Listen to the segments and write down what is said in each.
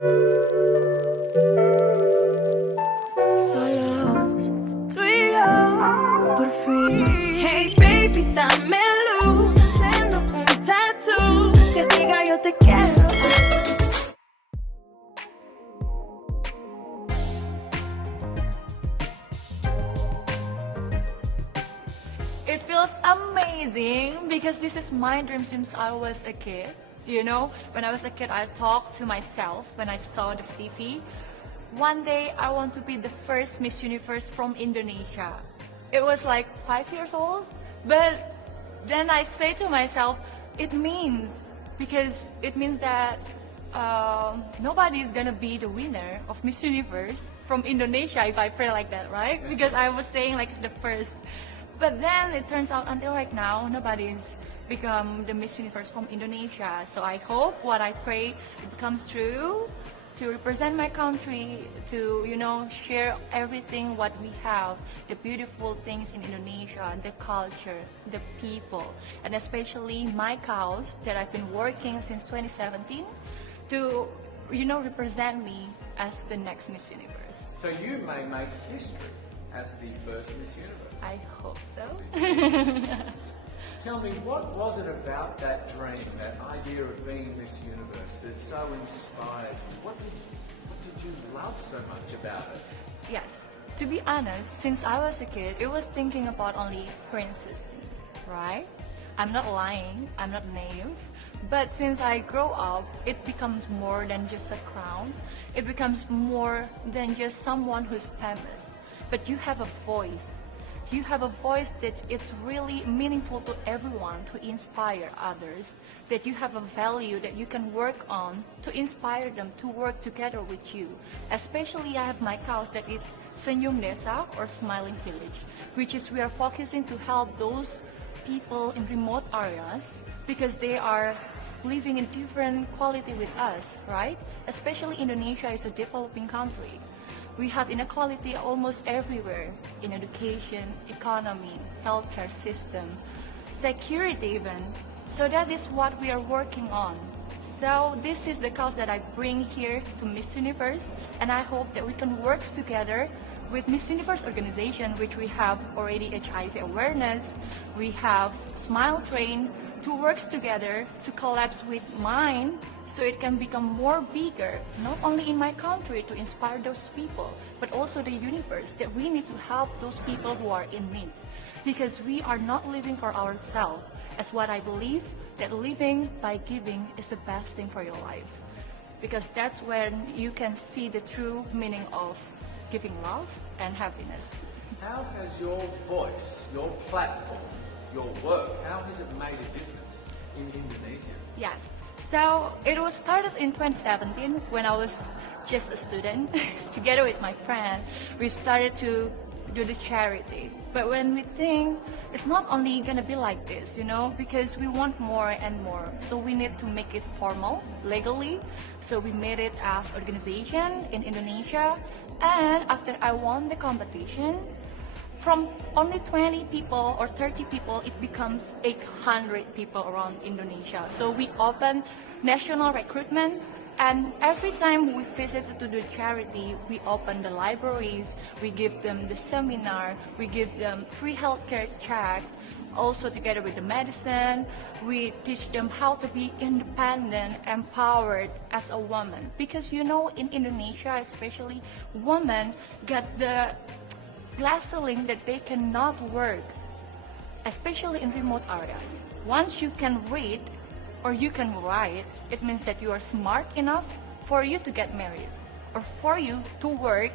Solos, tú y yo, por fin. Hey baby, dame luz, haciendo un tattoo que diga yo te quiero. It feels amazing because this is my dream since I was a kid. You know, when I was a kid, I talked to myself when I saw the TV. One day, I want to be the first Miss Universe from Indonesia. It was like 5 years old, but then I say to myself, it means, because it means that nobody is gonna be the winner of Miss Universe from Indonesia if I pray like that, right? Because I was saying like the first. But then it turns out until right now, nobody's become the Miss Universe from Indonesia. So I hope what I pray it becomes true, to represent my country, to, you know, share everything what we have, the beautiful things in Indonesia, the culture, the people, and especially my cause that I've been working since 2017 to, you know, represent me as the next Miss Universe. So you may make history as the first Miss Universe. I hope so. Tell me, what was it about that dream, that idea of being Miss Universe that so inspired you? What did you love so much about it? Yes, to be honest, since I was a kid, it was thinking about only princess things, right? I'm not lying, I'm not naive. But since I grow up, it becomes more than just a crown. It becomes more than just someone who's famous. But you have a voice. You have a voice that it's really meaningful to everyone, to inspire others, that you have a value that you can work on to inspire them to work together with you. Especially I have my cause that is Senyum Desa, or Smiling Village, which is we are focusing to help those people in remote areas because they are living in different quality with us, right? Especially Indonesia is a developing country. We have inequality almost everywhere, in education, economy, healthcare system, security even. So that is what we are working on. So this is the cause that I bring here to Miss Universe, and I hope that we can work together with Miss Universe organization, which we have already HIV awareness, we have Smile Train, to work together to collapse with mine so it can become more bigger, not only in my country to inspire those people, but also the universe, that we need to help those people who are in need. Because we are not living for ourselves. As what I believe, that living by giving is the best thing for your life. Because that's when you can see the true meaning of giving love and happiness. How has your voice, your platform, your work, how has it made a difference in Indonesia? Yes. So it was started in 2017 when I was just a student. Together with my friend, we started to do this charity. But when we think it's not only gonna be like this, you know, because we want more and more. So we need to make it formal, legally. So we made it as organization in Indonesia. And after I won the competition, from only 20 people or 30 people, it becomes 800 people around Indonesia. So we open national recruitment, and every time we visit to the charity, we open the libraries, we give them the seminar, we give them free healthcare checks, also together with the medicine, we teach them how to be independent, empowered as a woman. Because you know, in Indonesia especially, women get the glass ceiling that they cannot work, especially in remote areas. Once you can read or you can write, it means that you are smart enough for you to get married or for you to work,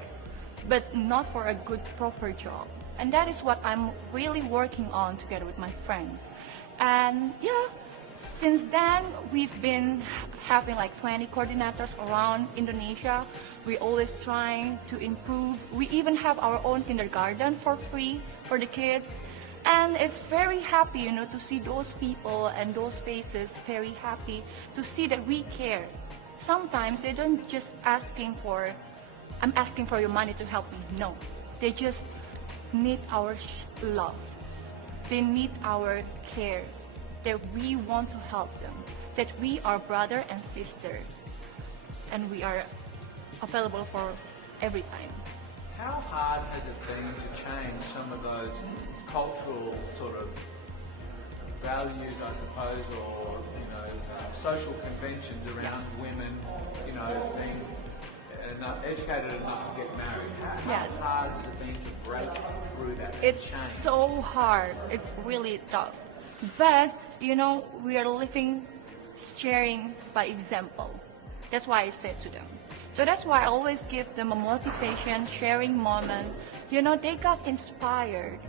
but not for a good proper job. And that is what I'm really working on together with my friends. And yeah, since then we've been having like 20 coordinators around Indonesia. We always trying to improve. We even have our own kindergarten for free for the kids. And it's very happy, you know, to see those people and those faces very happy to see that we care. Sometimes they don't just asking for, I'm asking for your money to help me. No, they just need our love. They need our care, that we want to help them, that we are brother and sister. and we are available for every time. How hard has it been to change some of those cultural sort of values, I suppose, or social conventions around Yes. women, being educated enough to get married? Yes. How hard has it been to break through that? It's change? so hard. It's really tough. But, we are living, sharing by example. That's why I said to them. So that's why I always give them a motivation, sharing moment. They got inspired.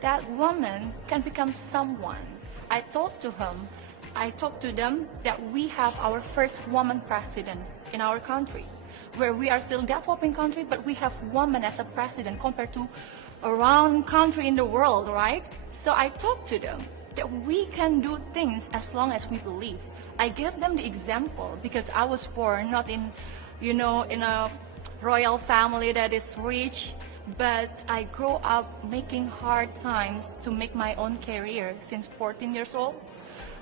That woman can become someone. I talked to them that we have our first woman president in our country, where we are still developing country, but we have women as a president compared to around country in the world, right? So I talked to them that we can do things as long as we believe. I gave them the example because I was born not in a royal family that is rich, but I grew up making hard times to make my own career since 14 years old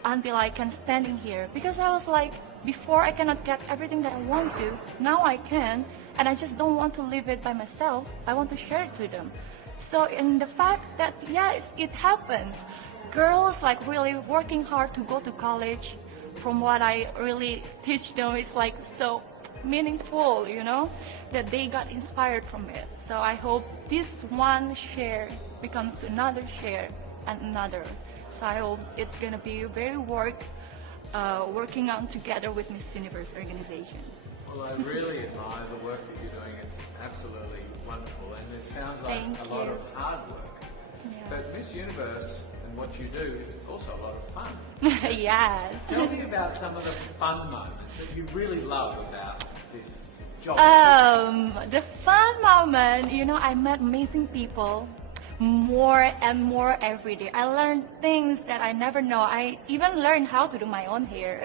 until I can stand in here. Because I was like, before I cannot get everything that I want to, now I can, and I just don't want to live it by myself. I want to share it to them. So in the fact that, yes, it happens. Girls like really working hard to go to college, from what I really teach them, it's like so meaningful, that they got inspired from it. So I hope this one share becomes another share and another. So I hope it's gonna be very working on together with Miss Universe organization. Well, I really admire the work that you're doing. It's absolutely wonderful, and it sounds like Thank a lot you. of hard work. Yeah. But Miss Universe and what you do is also a lot of fun. Yes. Tell me about some of the fun moments that you really love about this job. The fun moment, I met amazing people more and more every day. I learned things that I never know. I even learned how to do my own hair,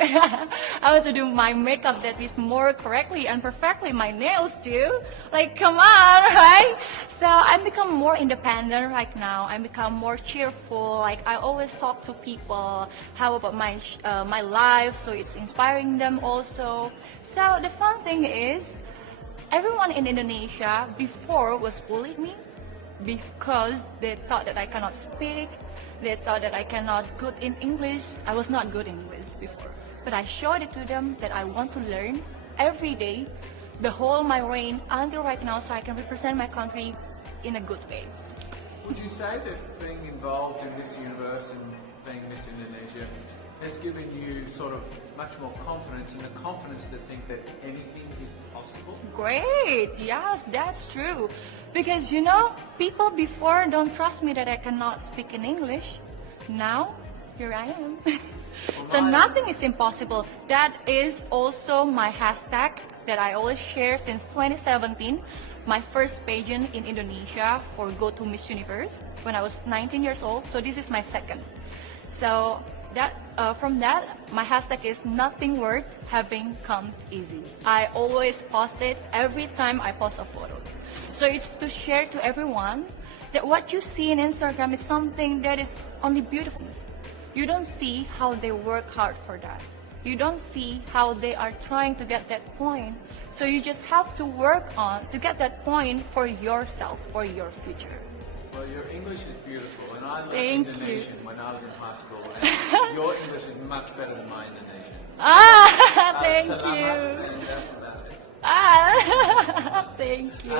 how to do my makeup that is more correctly and perfectly, my nails too. Like, come on, right? So I become more independent right now. I become more cheerful. Like, I always talk to people, how about my life, so it's inspiring them also. So the fun thing is, everyone in Indonesia before was bullied me because they thought that I cannot speak, they thought that I cannot good in English. I was not good in English before, but I showed it to them that I want to learn every day, the whole my reign until right now, so I can represent my country in a good way. Would you say that being involved in Miss Universe and being Miss Indonesia has given you sort of much more confidence, and the confidence to think that anything is possible? Great, yes, that's true. Because people before don't trust me that I cannot speak in English. Now, here I am. So nothing is impossible. That is also my hashtag that I always share since 2017. My first pageant in Indonesia for Go to Miss Universe when I was 19 years old. So this is my second. So from that, my hashtag is nothing worth having comes easy. I always post it every time I post a photos. So it's to share to everyone that what you see in Instagram is something that is only beautiful. You don't see how they work hard for that. You don't see how they are trying to get that point. So you just have to work on to get that point for yourself, for your future. Well, your English is beautiful, and I learned Thank Indonesian you. when I was in high school. And your English is much better than my Indonesian. Thank Selamat, you. and that's about it. Thank you.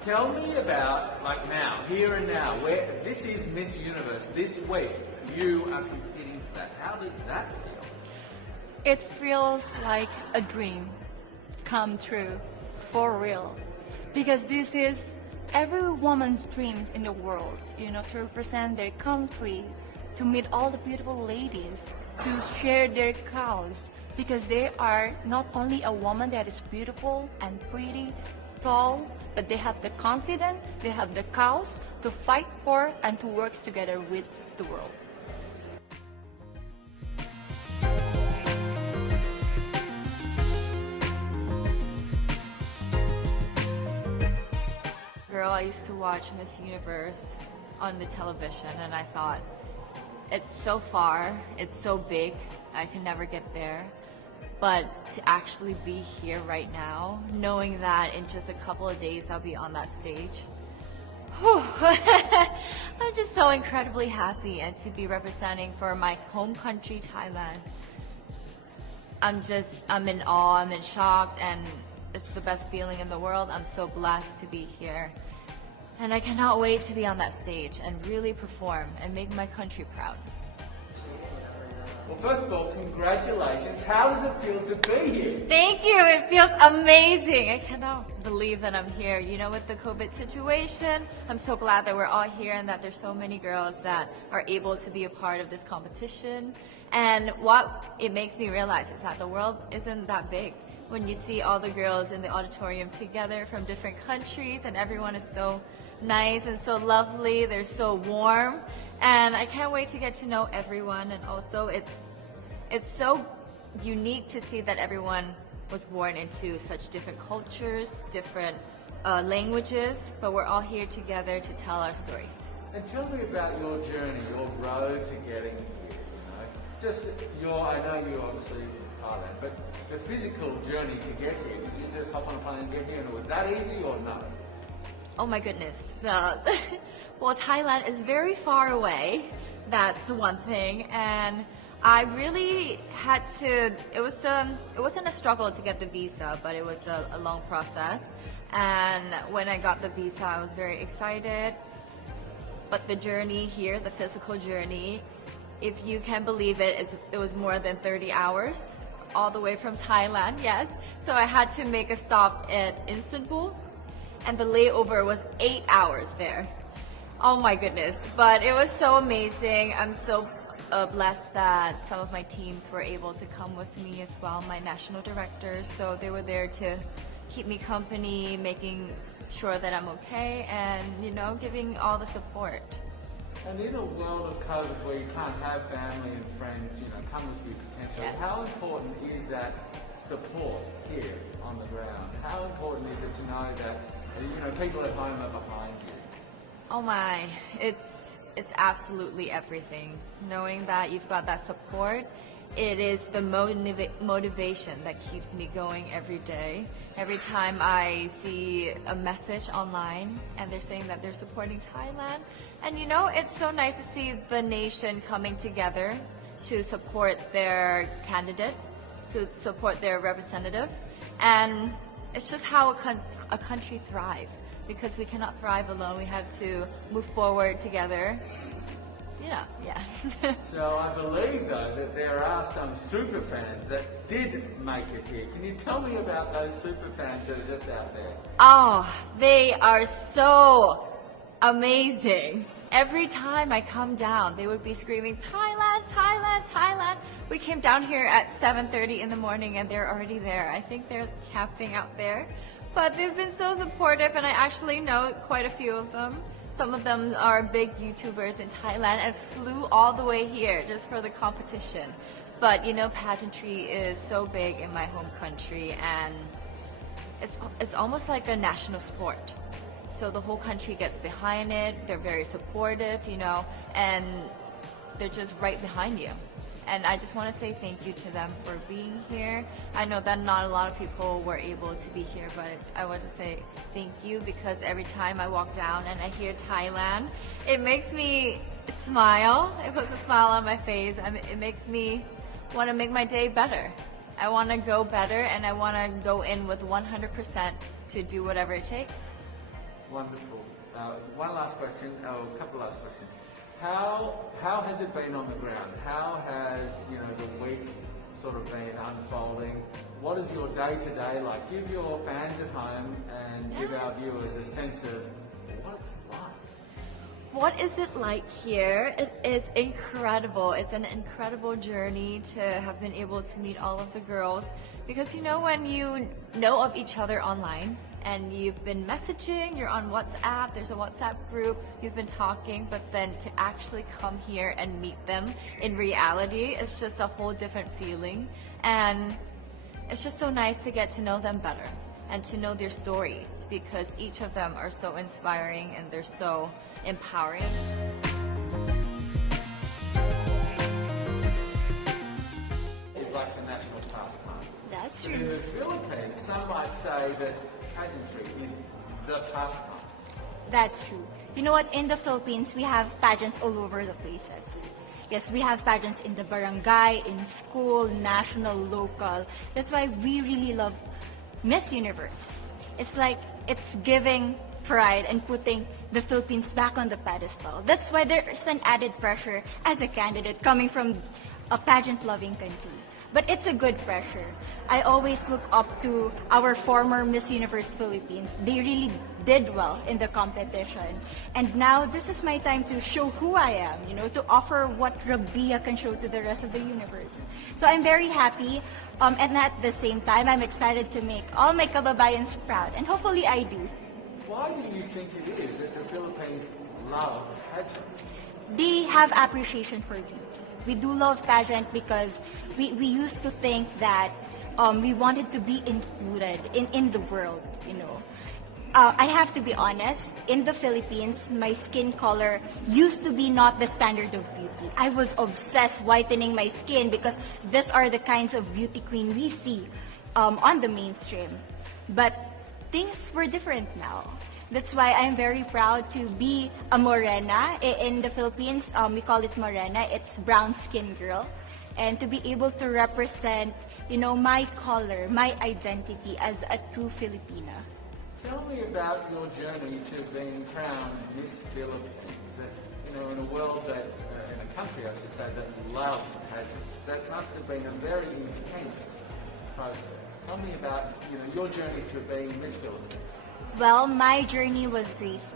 Tell me about, like now, here and now, where this is Miss Universe. This week, you are competing for that. How does that feel? It feels like a dream come true, for real. Because this is every woman's dreams in the world, to represent their country, to meet all the beautiful ladies, to share their cause. Because they are not only a woman that is beautiful and pretty, tall, but they have the confidence, they have the cause to fight for and to work together with the world. Girl, I used to watch Miss Universe on the television, and I thought, it's so far, it's so big, I can never get there. But to actually be here right now, knowing that in just a couple of days I'll be on that stage, whew, I'm just so incredibly happy, and to be representing for my home country, Thailand. I'm in awe, I'm in shock, and it's the best feeling in the world. I'm so blessed to be here. And I cannot wait to be on that stage and really perform and make my country proud. Well, first of all, congratulations. How does it feel to be here? Thank you. It feels amazing. I cannot believe that I'm here. You know, with the COVID situation, I'm so glad that we're all here and that there's so many girls that are able to be a part of this competition. And what it makes me realize is that the world isn't that big. When you see all the girls in the auditorium together from different countries, and everyone is so nice and so lovely, they're so warm, and I can't wait to get to know everyone. And also it's so unique to see that everyone was born into such different cultures, different languages, but we're all here together to tell our stories. And tell me about your journey, your road to getting here. Just I know you obviously was Thailand, but the physical journey to get here, did you just hop on a plane and get here, and was that easy or no? Oh my goodness. Well, Thailand is very far away. That's one thing. And I really had to, it wasn't a struggle to get the visa, but it was a long process. And when I got the visa, I was very excited. But the journey here, the physical journey, if you can believe it, it was more than 30 hours all the way from Thailand, yes. So I had to make a stop at Istanbul, and the layover was 8 hours there. Oh my goodness, but it was so amazing. I'm so blessed that some of my teams were able to come with me as well, my national directors. So they were there to keep me company, making sure that I'm okay, and giving all the support. And in a world of COVID where you can't have family and friends, come with you potentially, Yes. How important is that support here on the ground? How important is it to know that people at home are behind you? Oh my, it's absolutely everything. Knowing that you've got that support, it is the motivation that keeps me going every day. Every time I see a message online and they're saying that they're supporting Thailand, and it's so nice to see the nation coming together to support their candidate, to support their representative, and it's just how a country thrives. Because we cannot thrive alone, we have to move forward together. Yeah. So I believe though that there are some super fans that did make it here. Can you tell me about those super fans that are just out there? Oh, they are so amazing. Every time I come down, they would be screaming, Thailand, Thailand, Thailand. We came down here at 7:30 in the morning and they're already there. I think they're camping out there. But they've been so supportive, and I actually know quite a few of them. Some of them are big YouTubers in Thailand and flew all the way here just for the competition. But pageantry is so big in my home country, and it's almost like a national sport. So the whole country gets behind it. They're very supportive, and they're just right behind you. And I just want to say thank you to them for being here. I know that not a lot of people were able to be here, but I want to say thank you, because every time I walk down and I hear Thailand, it makes me smile. It puts a smile on my face, and it makes me want to make my day better. I want to go better, and I want to go in with 100% to do whatever it takes. Wonderful. One last question, a couple last questions. How has it been on the ground? How has the week sort of been unfolding? What is your day-to-day like? Give your fans at home and give our viewers a sense of what it's like. What is it like here? It is incredible. It's an incredible journey to have been able to meet all of the girls, because when you know of each other online and you've been messaging, you're on WhatsApp, there's a WhatsApp group, you've been talking, but then to actually come here and meet them in reality, it's just a whole different feeling. And it's just so nice to get to know them better and to know their stories, because each of them are so inspiring and they're so empowering. It's like the national pastime. That's In true. the Philippines, some might say that pageantry is the pastime. That's true. You know what? In the Philippines, we have pageants all over the places. Yes, we have pageants in the barangay, in school, national, local. That's why we really love Miss Universe. It's like it's giving pride and putting the Philippines back on the pedestal. That's why there's an added pressure as a candidate coming from a pageant-loving country. But it's a good pressure. I always look up to our former Miss Universe Philippines. They really did well in the competition. And now this is my time to show who I am, to offer what Rabia can show to the rest of the universe. So I'm very happy. And at the same time, I'm excited to make all my kababayans proud. And hopefully I do. Why do you think it is that the Philippines love pageants? They have appreciation for beauty. We do love pageant because we used to think that we wanted to be included in the world, I have to be honest, in the Philippines, my skin color used to be not the standard of beauty. I was obsessed whitening my skin because these are the kinds of beauty queen we see on the mainstream. But things were different now. That's why I'm very proud to be a morena. In the Philippines, we call it morena. It's brown skin girl. And to be able to represent, my color, my identity as a true Filipina. Tell me about your journey to being crowned Miss Philippines. That, in a world that, in a country, I should say, that loves pageants, that must have been a very intense process. Tell me about, your journey to being Miss Philippines. Well, my journey was crazy.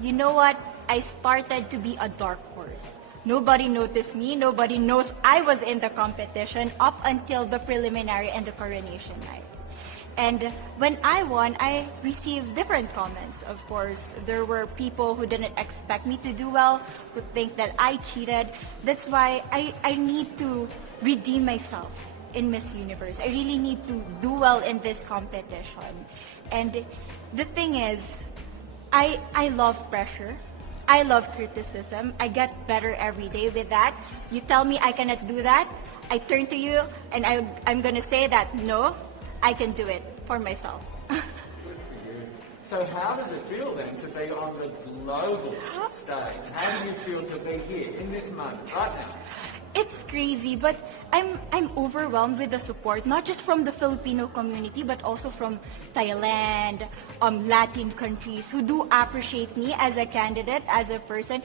You know what? I started to be a dark horse. Nobody noticed me. Nobody knows I was in the competition up until the preliminary and the coronation night. And when I won, I received different comments. Of course, there were people who didn't expect me to do well, who think that I cheated. That's why I need to redeem myself in Miss Universe. I really need to do well in this competition. And the thing is, I love pressure. I love criticism. I get better every day with that. You tell me I cannot do that, I turn to you and I'm going to say that, no, I can do it for myself. Good for you. So how does it feel then to be on the global stage? How do you feel to be here in this moment, right now? It's crazy, but I'm overwhelmed with the support, not just from the Filipino community, but also from Thailand, Latin countries who do appreciate me as a candidate, as a person.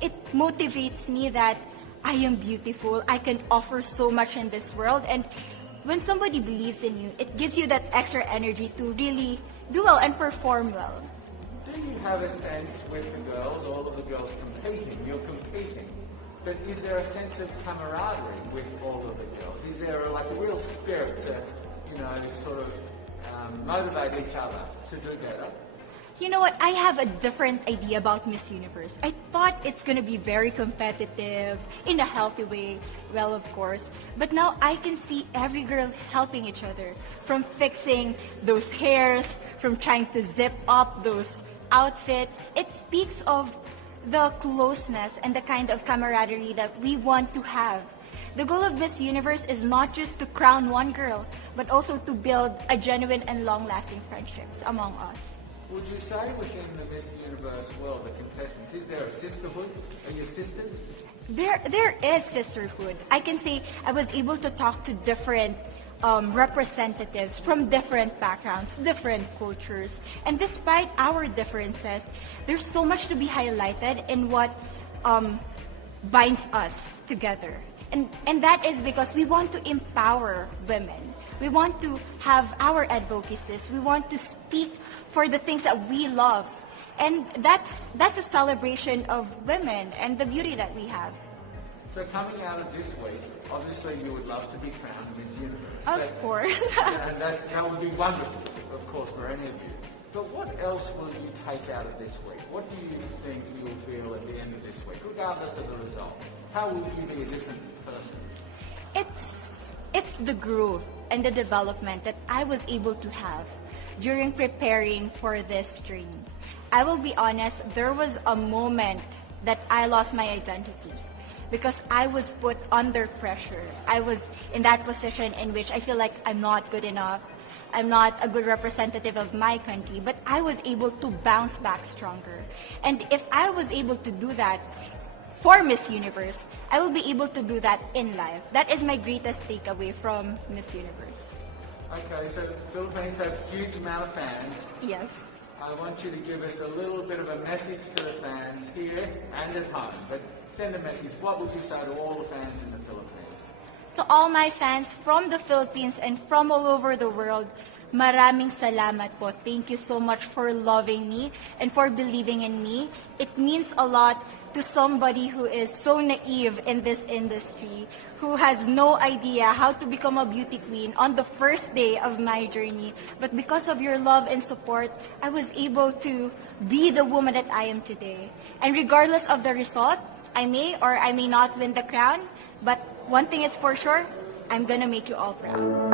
It motivates me that I am beautiful, I can offer so much in this world, and when somebody believes in you, it gives you that extra energy to really do well and perform well. Do you have a sense with the girls, all of the girls competing, you're competing, but is there a sense of camaraderie with all of the girls? Is there a real spirit to, sort of motivate each other to do better? You know what? I have a different idea about Miss Universe. I thought it's going to be very competitive, in a healthy way, well, of course. But now I can see every girl helping each other, from fixing those hairs, from trying to zip up those outfits. It speaks of the closeness and the kind of camaraderie that we want to have. The goal of Miss Universe is not just to crown one girl, but also to build a genuine and long-lasting friendships among us. Would you say within the Miss Universe world, the contestants, is there a sisterhood? Are you sisters? There is sisterhood. I can say I was able to talk to different representatives from different backgrounds, different cultures. And despite our differences, there's so much to be highlighted in what binds us together. And that is because we want to empower women. We want to have our advocacies. We want to speak for the things that we love. And that's a celebration of women and the beauty that we have. So coming out of this week, obviously you would love to be crowned Miss Universe. Of course. And that would be wonderful, of course, for any of you. But what else will you take out of this week? What do you think you'll feel at the end of this week, regardless of the result? How will you be a different person? It's the growth and the development that I was able to have during preparing for this dream. I will be honest, there was a moment that I lost my identity. because I was put under pressure. I was in that position in which I feel like I'm not good enough. I'm not a good representative of my country, but I was able to bounce back stronger. And if I was able to do that for Miss Universe, I will be able to do that in life. That is my greatest takeaway from Miss Universe. Okay, so the Philippines have a huge amount of fans. Yes. I want you to give us a little bit of a message to the fans here and at home. But send a message. What would you say to all the fans in the Philippines? To all my fans from the Philippines and from all over the world, maraming salamat po. Thank you so much for loving me and for believing in me. It means a lot to somebody who is so naive in this industry, who has no idea how to become a beauty queen on the first day of my journey. But because of your love and support, I was able to be the woman that I am today. And regardless of the result, I may or I may not win the crown, but one thing is for sure, I'm gonna make you all proud.